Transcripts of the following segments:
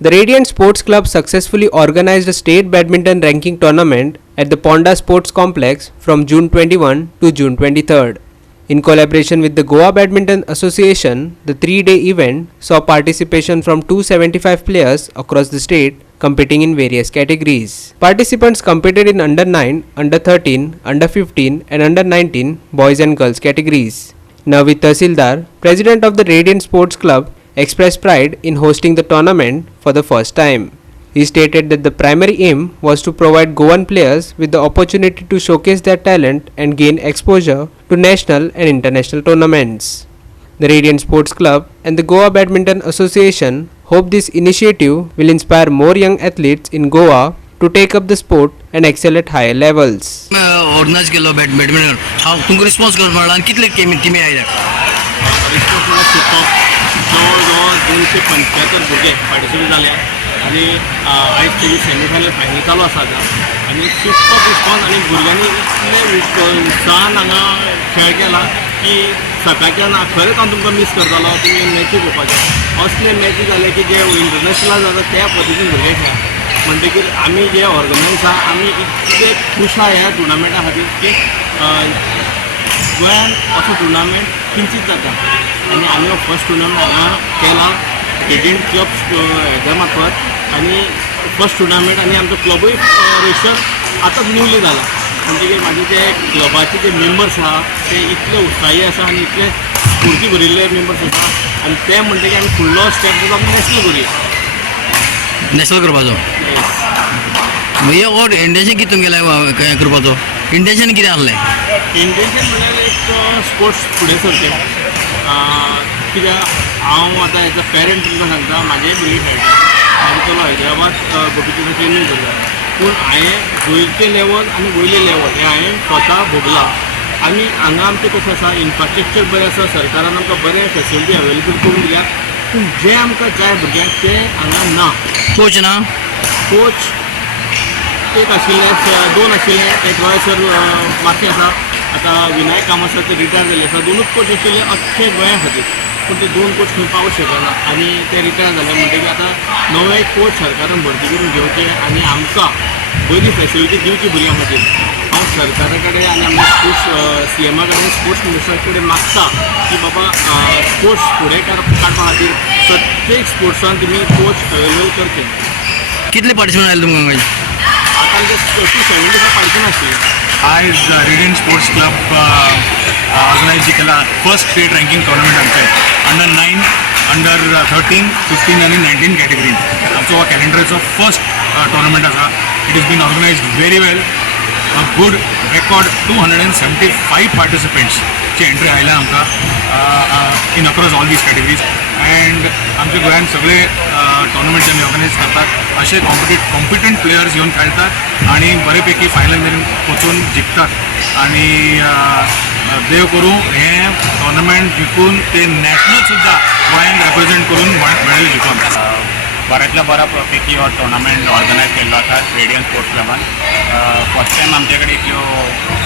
The Radiant Sports Club successfully organized a state badminton ranking tournament at the Ponda Sports Complex from June 21 to June 23rd. In collaboration with the Goa Badminton Association, the 3-day event saw participation from 275 players across the state competing in various categories. Participants competed in under 9, under 13, under 15 and under 19 boys and girls categories. Navi Tahsildar, president of the Radiant Sports Club, expressed pride in hosting the tournament for the first time. He stated that the primary aim was to provide Goan players with the opportunity to showcase their talent and gain exposure to national and international tournaments. The Radiant Sports Club and the Goa Badminton Association hope this initiative will inspire more young athletes in Goa to take up the sport and excel at higher levels. Organise केलो badminton हांव तुमकां response कर म्हणला आनी कितले टिमी आयल्या जवळ जवळ 275 भुरगे पार्टिसिपेट जाले आनी आयज तेजी सेमीफायनल फायनल चालू आसा आनी सुपर रिस्पॉन्स आनी भुरग्यांनी इतले उत्साहान हांगा खेळ केला की सकाळच्यान खरेंच हांव तुमकां मिस करतालो तुमी मॅची पळोवपाचे असले मॅची जाले की जे इंटरनॅशनल जाता त्या पद्दतीन भुरगे खेळ म्हणटकीर आमी जे ऑर्गनायज आहा आमी इतले खूश आहा ह्या टुर्नामेंटा खातीर की गोंयान असो टुर्नामेंट किंचित जाता आनी आमी हो फर्स्ट टुर्नामेंट हांगा केला रेडियंट क्लब हेज्या मार्फत आनी फर्स्ट टुर्नामेंट आनी आमचो क्लबूय रजिस्टर आतांच न्यूली जाला म्हणटकीर म्हाजे जे क्लबाचे जे मेंबर्स आहा ते इतले उत्साही आसा आनी इतले स्फूर्ती भरिल्ले मेंबर्स आसा आनी ते म्हणटकीर आमी फुडलो स्टेप जो आमी नॅशनल करूया नॅशनल करपाचो हे और इंटेंशन कितें तुमगेलें हें करपाचो इंटेंशन कितें आसलें इंटेंशन म्हणल्यार एक स्पोर्ट्स फुडें सरचें कित्याक हांव आतां एज अ पेरंट तुमकां सांगता म्हाजेय भुरगीं खेळटा म्हाजो चलो हैदराबाद गोपीचंद ट्रेनींग करता पूण हांवें वयरचें लेवल आनी वयलें लेवल हें हांवें स्वता भोगलां आनी हांगा आमचें कशें आसा इन्फ्रास्ट्रक्चर बरें आसा सरकारान आमकां बरें फेसिलिटी अवेलेबल करून दिल्या पूण जें आमकां जाय भुरग्यांक तें हांगा ना कोच ना कोच एक आशिल्ले 2 आशिल्ले एक रॉय सर माथी आसा आतां विनायक कामत सर ते रिटायर जाल्ले आसा 2च कोच आशिल्ले अख्खे गोंया खातीर पूण ते 2 कोच खंय पावूंक शकना आनी ते रिटायर जाले म्हणटकीर आतां नवे कोच सरकारान भरती करून घेवचे आनी आमकां बरी फेसिलिटी दिवची भुरग्यां खातीर हांव सरकारा कडेन आनी आमच्या स्पोर्ट्स CMA कडेन स्पोर्ट्स मिनिस्टरा कडेन मागता की बाबा स्पोर्ट्स फुडें काडपा खातीर प्रत्येक स्पोर्ट्सान तुमी कोच अवेलेबल करचे कितले पार्टिसिपेंट आयले तुमकां आतां 275 पार्टिसिपेंट आशिल्ले आज रेडियंट स्पोर्ट्स क्लब ऑर्गनायज केला फर्स्ट स्टेट रँकिंग टुर्नामेंट आमचे अंडर 9, अंडर 13, 15 आणि 19 कॅटेगरीन आमचो हो कॅलेंडराचो फर्स्ट टुर्नामेंट आसा it is been organised very well a good record 275 participants ची एंट्री आयल्या आमकां in across all these categories and आमच्या गोंयान सगळे टुर्नामेंट्स आमी ऑर्गनायज करतात असे कॉम्पिटंट प्लेयर्स येऊन खेळतात आणि बरेपैकी फायनल मेरेन वचून जिखतात आणि देव करूं हे टुर्नामेंट जिखून ते नॅशनल सुद्धा गोंयान रिप्रेझेंट करून मेडल जिखून बऱ्यातल्या बऱ्यापैकी हो टुर्नामेंट ऑर्गनायज केल्लो आसा रेडियंट स्पोर्ट्स क्लबान फर्स्ट टायम आमचे कडेन इतल्यो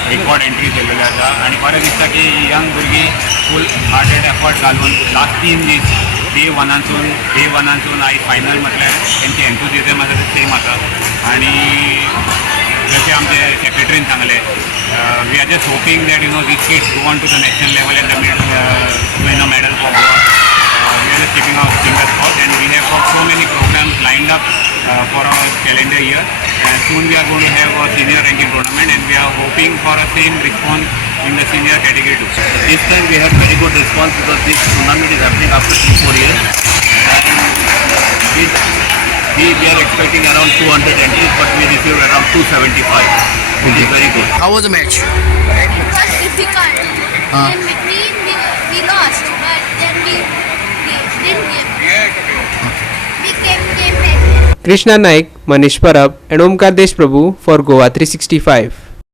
रेकॉर्ड एंट्री केल्ल्यो आसा आनी बरें दिसता की यंग भुरगीं फूल हार्ट एंड एफर्ट घालून लास्ट 3 दीस डे वनानसून आयज फायनल म्हटल्यार तेंचे एन्थुजिझम आसा ते सेम आसा आनी जशें आमचे सेक्रेटरीन सांगले we are just hoping that these kids go on to the national level and win a medal for Goa. We are just keeping our fingers crossed and we have got so many programs lined up for our calendar year and soon we are going to have a senior ranking tournament and we are hoping for a same response in the senior category too. This time we have very good response because this tournament is happening after 3-4 years and we are expecting around 200 entries but we received around 275 which is very good. How was the match? It was difficult. In between we lost, but then we didn't give. We came back. Krishna Naik, Manish Parab and Omkar Deshprabhu for Goa 365.